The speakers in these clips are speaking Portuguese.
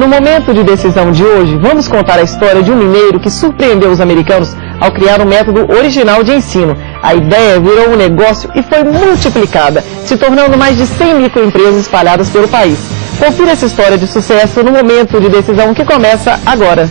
No momento de decisão de hoje, vamos contar a história de um mineiro que surpreendeu os americanos ao criar um método original de ensino. A ideia virou um negócio e foi multiplicada, se tornando mais de 100 microempresas espalhadas pelo país. Confira essa história de sucesso no momento de decisão que começa agora.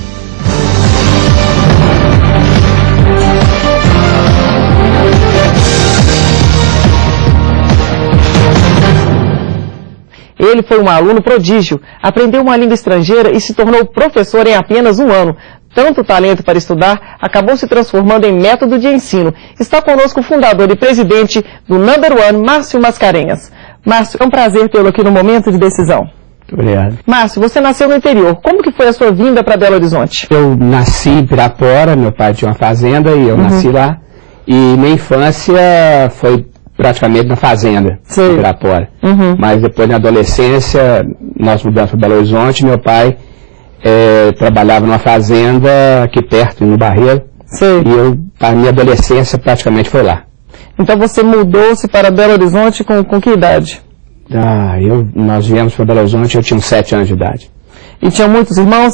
Ele foi um aluno prodígio, aprendeu uma língua estrangeira e se tornou professor em apenas um ano. Tanto talento para estudar acabou se transformando em método de ensino. Está conosco o fundador e presidente do Number One, Márcio Mascarenhas. Márcio, é um prazer tê-lo aqui no momento de decisão. Muito obrigado. Márcio, você nasceu no interior. Como que foi a sua vinda para Belo Horizonte? Eu nasci em Pirapora, meu pai tinha uma fazenda e eu nasci lá. E minha infância foi praticamente na fazenda, em Pirapora. Mas depois, na adolescência, nós mudamos para Belo Horizonte. Meu pai trabalhava numa fazenda aqui perto, no Barreiro. E a minha adolescência praticamente foi lá. Então você mudou-se para Belo Horizonte com que idade? Nós viemos para Belo Horizonte, eu tinha 7 anos de idade. E tinha muitos irmãos?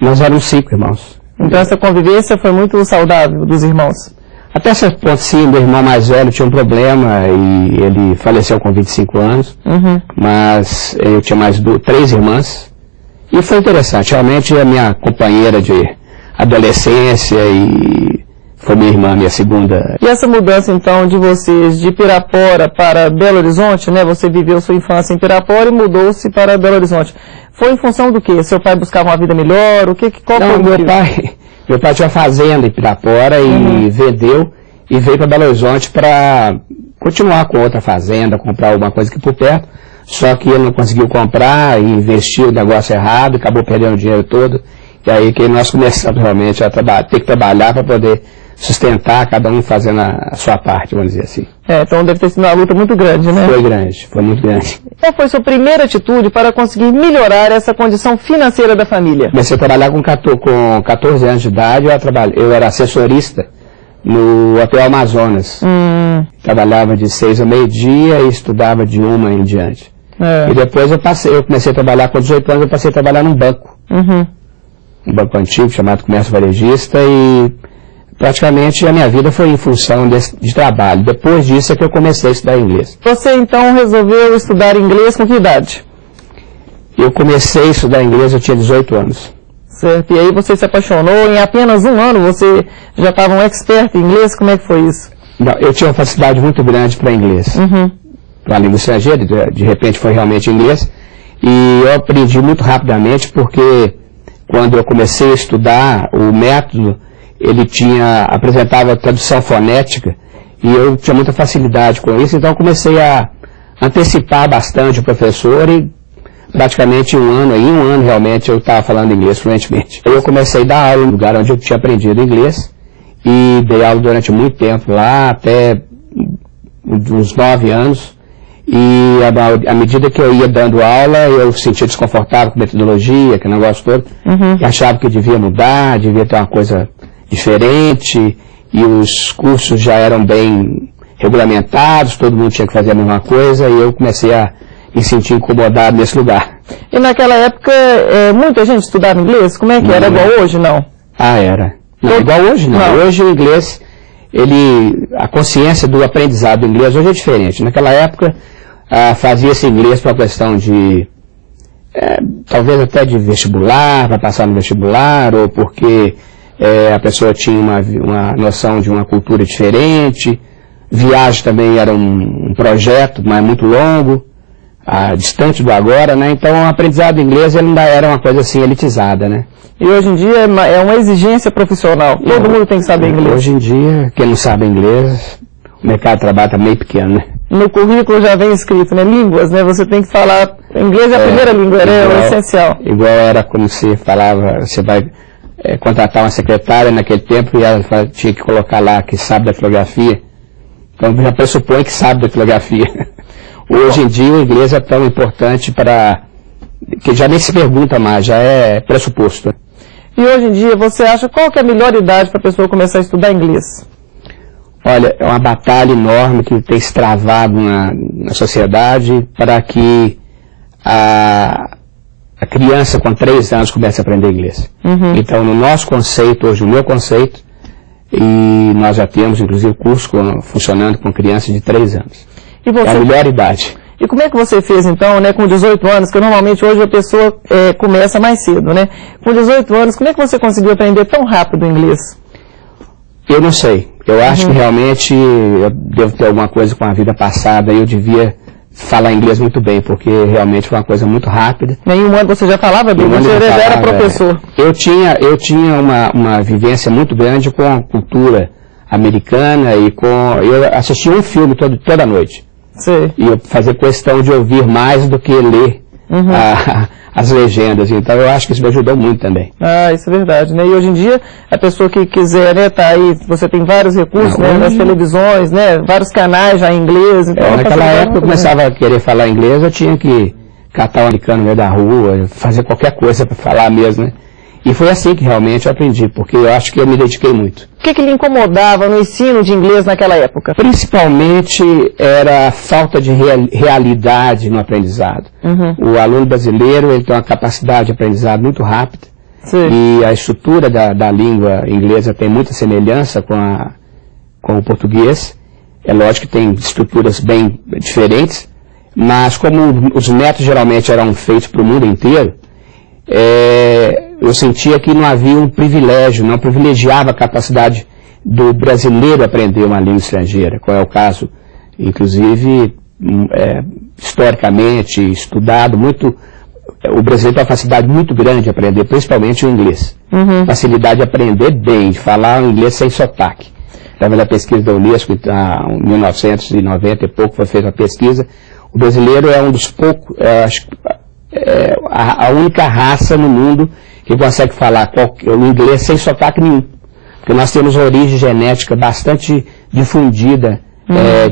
Nós éramos 5 irmãos. Então essa convivência foi muito saudável dos irmãos? Até certo ponto, sim. Meu irmão mais velho tinha um problema e ele faleceu com 25 anos. Mas eu tinha mais 3 irmãs. E foi interessante. Realmente a minha companheira de adolescência e foi minha irmã, minha segunda. E essa mudança, então, de vocês de Pirapora para Belo Horizonte, né? Você viveu sua infância em Pirapora e mudou-se para Belo Horizonte. Foi em função do quê? Seu pai buscava uma vida melhor? Qual foi o motivo? Meu pai tinha uma fazenda em Pirapora e vendeu e veio para Belo Horizonte para continuar com outra fazenda, comprar alguma coisa aqui por perto. Só que ele não conseguiu comprar e investiu o negócio errado, acabou perdendo o dinheiro todo. E aí que nós começamos realmente a ter que trabalhar para poder sustentar, cada um fazendo a sua parte, vamos dizer assim. Então deve ter sido uma luta muito grande, né? Foi grande, foi muito grande. Qual foi sua primeira atitude para conseguir melhorar essa condição financeira da família? Comecei a trabalhar com 14 anos de idade, eu era assessorista no Hotel Amazonas. Trabalhava de 6 ao meio-dia e estudava de 1 em diante. E depois eu comecei a trabalhar com 18 anos, eu passei a trabalhar num banco. Um banco antigo chamado Comércio Varejista e praticamente a minha vida foi em função de trabalho. Depois disso é que eu comecei a estudar inglês. Você então resolveu estudar inglês com que idade? Eu comecei a estudar inglês, eu tinha 18 anos. Certo, e aí você se apaixonou, em apenas um ano você já estava um expert em inglês, como é que foi isso? Não, eu tinha uma facilidade muito grande para inglês. Para a língua estrangeira, de repente foi realmente inglês. E eu aprendi muito rapidamente porque quando eu comecei a estudar o método, ele apresentava tradução fonética e eu tinha muita facilidade com isso, então eu comecei a antecipar bastante o professor e praticamente um ano realmente eu estava falando inglês fluentemente. Eu comecei a dar aula no lugar onde eu tinha aprendido inglês e dei aula durante muito tempo lá, até uns 9 anos. E à medida que eu ia dando aula, eu sentia desconfortável com a metodologia, aquele negócio todo, e achava que devia mudar, devia ter uma coisa diferente, e os cursos já eram bem regulamentados, todo mundo tinha que fazer a mesma coisa, e eu comecei a me sentir incomodado nesse lugar. E naquela época, muita gente estudava inglês? Como é que era? Igual hoje, não? Era. Não, igual hoje não. Hoje o inglês, a consciência do aprendizado do inglês hoje é diferente. Naquela época, fazia-se inglês para a questão de, talvez até de vestibular, para passar no vestibular, ou porque a pessoa tinha uma noção de uma cultura diferente. Viagem também era um projeto, mas muito longo, distante do agora, né? Então o aprendizado inglês ele ainda era uma coisa assim elitizada, né? E hoje em dia é uma exigência profissional. Todo mundo tem que saber inglês. Hoje em dia, quem não sabe inglês, o mercado de trabalho está meio pequeno, né? No currículo já vem escrito, né? Línguas, né? Você tem que falar... Inglês é a primeira língua, é o essencial. Igual era como se falava, você vai contratar uma secretária naquele tempo e ela tinha que colocar lá que sabe da filografia. Então já pressupõe que sabe da filografia. Hoje em dia o inglês é tão importante que já nem se pergunta mais, já é pressuposto. E hoje em dia você acha qual que é a melhor idade para a pessoa começar a estudar inglês? Olha, é uma batalha enorme que tem se travado na sociedade para que a criança com 3 anos começa a aprender inglês. Então, no nosso conceito, hoje o meu conceito, e nós já temos, inclusive, curso funcionando com crianças de 3 anos. E você... É a melhor idade. E como é que você fez, então, né, com 18 anos, que normalmente hoje a pessoa começa mais cedo, né? Com 18 anos, como é que você conseguiu aprender tão rápido o inglês? Eu não sei. Eu acho que realmente eu devo ter alguma coisa com a vida passada e eu devia falar inglês muito bem, porque realmente foi uma coisa muito rápida. Em um ano você já falava bem, você já era professor. Eu tinha uma vivência muito grande com a cultura americana e eu assistia um filme toda noite. Sim. E eu fazia questão de ouvir mais do que ler as legendas. Então eu acho que isso me ajudou muito também. Ah, isso é verdade, né? E hoje em dia, a pessoa que quiser, né, tá aí, você tem vários recursos, né, nas televisões, né, vários canais já em inglês. Então naquela época eu começava a querer falar inglês, eu tinha que catar um americano no meio da rua, fazer qualquer coisa para falar mesmo, né? E foi assim que realmente eu aprendi, porque eu acho que eu me dediquei muito. O que lhe incomodava no ensino de inglês naquela época? Principalmente era a falta de realidade no aprendizado. O aluno brasileiro ele tem uma capacidade de aprendizado muito rápida. Sim. E a estrutura da língua inglesa tem muita semelhança com o português. É lógico que tem estruturas bem diferentes, mas como os métodos geralmente eram feitos para o mundo inteiro, eu sentia que não havia um privilégio, não privilegiava a capacidade do brasileiro aprender uma língua estrangeira, qual é o caso, inclusive, historicamente, estudado muito, o brasileiro tem uma facilidade muito grande de aprender, principalmente o inglês. Facilidade de aprender bem, de falar o inglês sem sotaque. Estava na pesquisa da Unesco, em 1990 e pouco, foi feita uma pesquisa. O brasileiro é um dos poucos, a única raça no mundo que consegue falar o inglês sem sotaque nenhum. Porque nós temos uma origem genética bastante difundida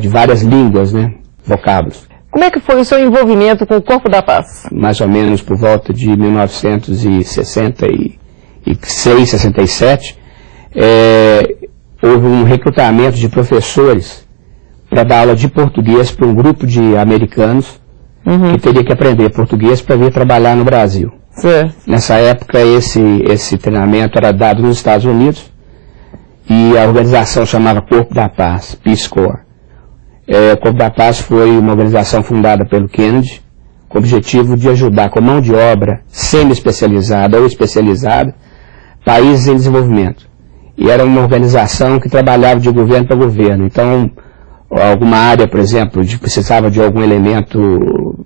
de várias línguas, né, vocábulos. Como é que foi o seu envolvimento com o Corpo da Paz? Mais ou menos por volta de 1966, 67, houve um recrutamento de professores para dar aula de português para um grupo de americanos que teria que aprender português para vir trabalhar no Brasil. Certo. Nessa época, esse treinamento era dado nos Estados Unidos e a organização chamava Corpo da Paz, Peace Corps. O Corpo da Paz foi uma organização fundada pelo Kennedy com o objetivo de ajudar com mão de obra semi-especializada ou especializada países em desenvolvimento. E era uma organização que trabalhava de governo para governo. Então, alguma área, por exemplo, precisava de algum elemento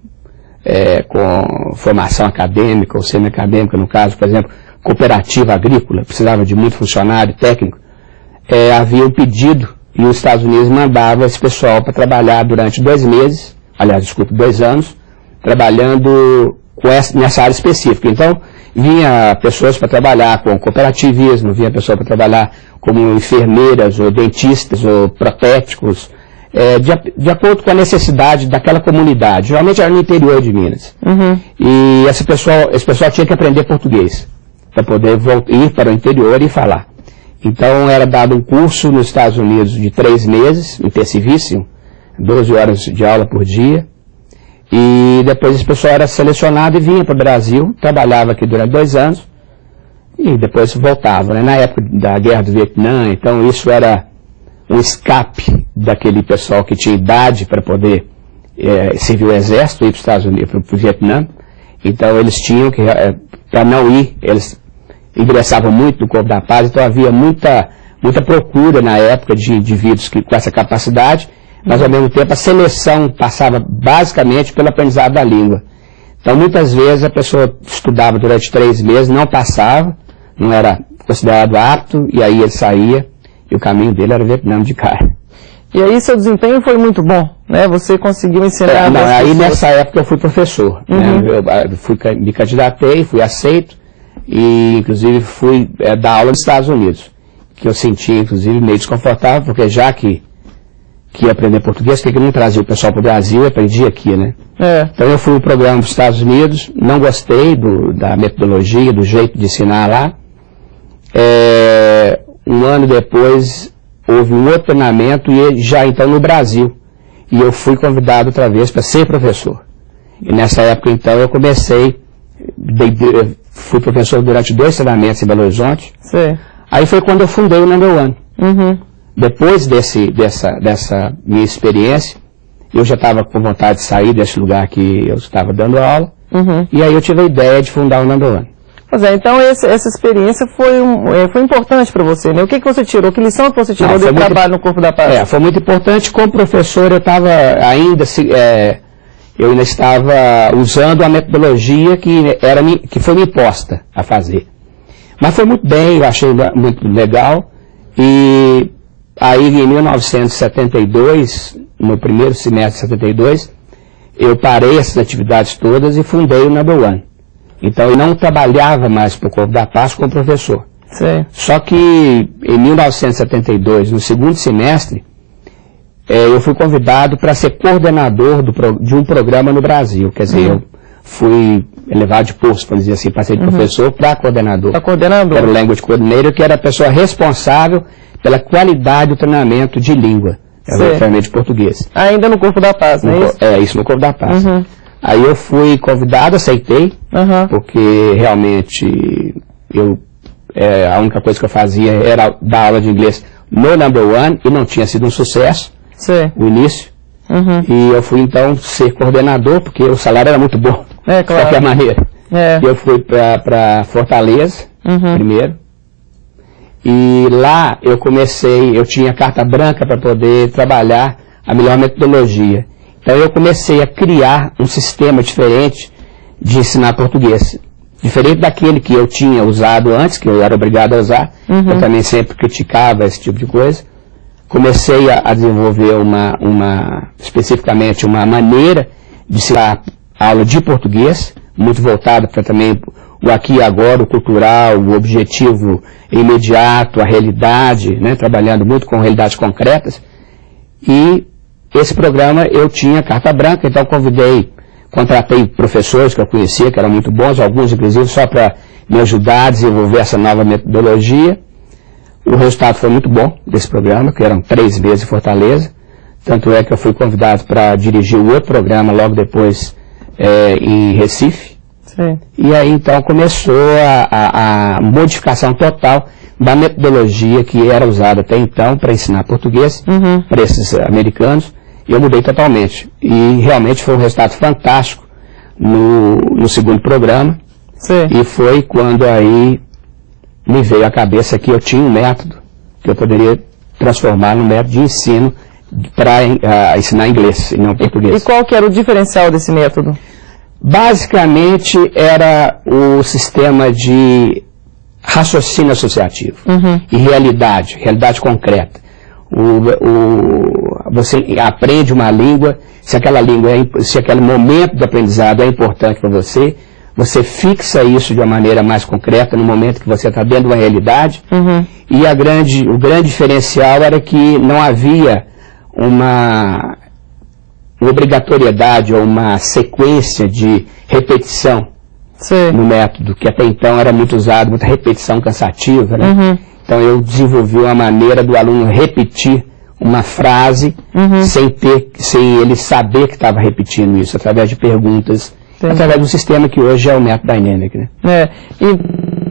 com formação acadêmica ou semi-acadêmica, no caso, por exemplo, cooperativa agrícola, precisava de muito funcionário técnico, havia um pedido e os Estados Unidos mandavam esse pessoal para trabalhar durante 2 anos, trabalhando nessa área específica. Então, vinha pessoas para trabalhar com cooperativismo, vinha pessoas para trabalhar como enfermeiras, ou dentistas, ou protéticos, de acordo com a necessidade daquela comunidade. Geralmente era no interior de Minas. E esse pessoal tinha que aprender português, para poder ir para o interior e falar. Então era dado um curso nos Estados Unidos de 3 meses, intensivíssimo, 12 horas de aula por dia. E depois esse pessoal era selecionado e vinha para o Brasil, trabalhava aqui durante 2 anos e depois voltava, né? Na época da Guerra do Vietnã, então isso era um escape daquele pessoal que tinha idade para poder servir o exército e ir para os Estados Unidos, para o Vietnã. Então eles tinham que, para não ir, eles ingressavam muito no Corpo da Paz, então havia muita procura na época de indivíduos com essa capacidade, mas ao mesmo tempo a seleção passava basicamente pelo aprendizado da língua. Então muitas vezes a pessoa estudava durante 3 meses, não passava, não era considerado apto, e aí ele saía, e o caminho dele era Vietnã de cara. E aí seu desempenho foi muito bom, né? Você conseguiu ensinar as pessoas. Aí nessa época eu fui professor, né? Eu me candidatei, fui aceito, e inclusive fui dar aula nos Estados Unidos, que eu sentia inclusive meio desconfortável, porque já que ia aprender português, porque não trazia o pessoal para o Brasil, eu aprendi aqui, né? Então eu fui no programa dos Estados Unidos, não gostei da metodologia, do jeito de ensinar lá. Um ano depois houve um outro treinamento, e já então no Brasil, e eu fui convidado outra vez para ser professor. E nessa época então eu comecei fui professor durante 2 treinamentos em Belo Horizonte. Sim. Aí foi quando eu fundei o Number One. Uhum. Depois dessa minha experiência, eu já estava com vontade de sair desse lugar que eu estava dando aula. Uhum. E aí eu tive a ideia de fundar o Number One. Pois é, então essa experiência foi importante para você, né? O que você tirou? Que lição que você tirou do trabalho no Corpo da Paz? Foi muito importante. Como professor, eu estava ainda... eu ainda estava usando a metodologia que foi me imposta a fazer. Mas foi muito bem, eu achei muito legal. E aí, em 1972, no primeiro semestre de 72, eu parei essas atividades todas e fundei o Number One. Então, eu não trabalhava mais para o Corpo da Paz como professor. Sim. Só que, em 1972, no segundo semestre, eu fui convidado para ser coordenador de um programa no Brasil. Quer dizer, eu fui elevado de posto, vamos dizer assim, passei de professor para coordenador. Para coordenador. Que era o Language Coordinator, que era a pessoa responsável pela qualidade do treinamento de língua, treinamento de português. Ainda no Corpo da Paz, não é isso? Isso no Corpo da Paz. Aí eu fui convidado, aceitei, porque realmente a única coisa que eu fazia era dar aula de inglês no Number One e não tinha sido um sucesso. Sim. O início. E eu fui então ser coordenador, porque o salário era muito bom, claro. de qualquer maneira. E eu fui para Fortaleza, primeiro, e lá eu tinha carta branca para poder trabalhar a melhor metodologia. Então eu comecei a criar um sistema diferente de ensinar português. Diferente daquele que eu tinha usado antes, que eu era obrigado a usar, eu também sempre criticava esse tipo de coisa. Comecei a desenvolver especificamente uma maneira de ensinar aula de português, muito voltada para também o aqui e agora, o cultural, o objetivo imediato, a realidade, né, trabalhando muito com realidades concretas. E esse programa eu tinha carta branca, então contratei professores que eu conhecia, que eram muito bons, alguns inclusive só para me ajudar a desenvolver essa nova metodologia. O resultado foi muito bom desse programa, que eram 3 meses em Fortaleza. Tanto é que eu fui convidado para dirigir o outro programa logo depois em Recife. Sim. E aí então começou a modificação total da metodologia que era usada até então para ensinar português para esses americanos. E eu mudei totalmente. E realmente foi um resultado fantástico no segundo programa. Sim. E foi quando aí me veio à cabeça que eu tinha um método que eu poderia transformar num método de ensino para ensinar inglês e não português. E qual que era o diferencial desse método? Basicamente era o sistema de raciocínio associativo e realidade concreta. Você aprende uma língua, se aquele momento de aprendizado é importante para você, você fixa isso de uma maneira mais concreta no momento que você está dentro de uma realidade. E o grande diferencial era que não havia uma obrigatoriedade ou uma sequência de repetição no método, que até então era muito usado, muita repetição cansativa, né? Então eu desenvolvi uma maneira do aluno repetir uma frase sem ele saber que estava repetindo isso, através de perguntas. Através do sistema que hoje é o método Dynamic, né? E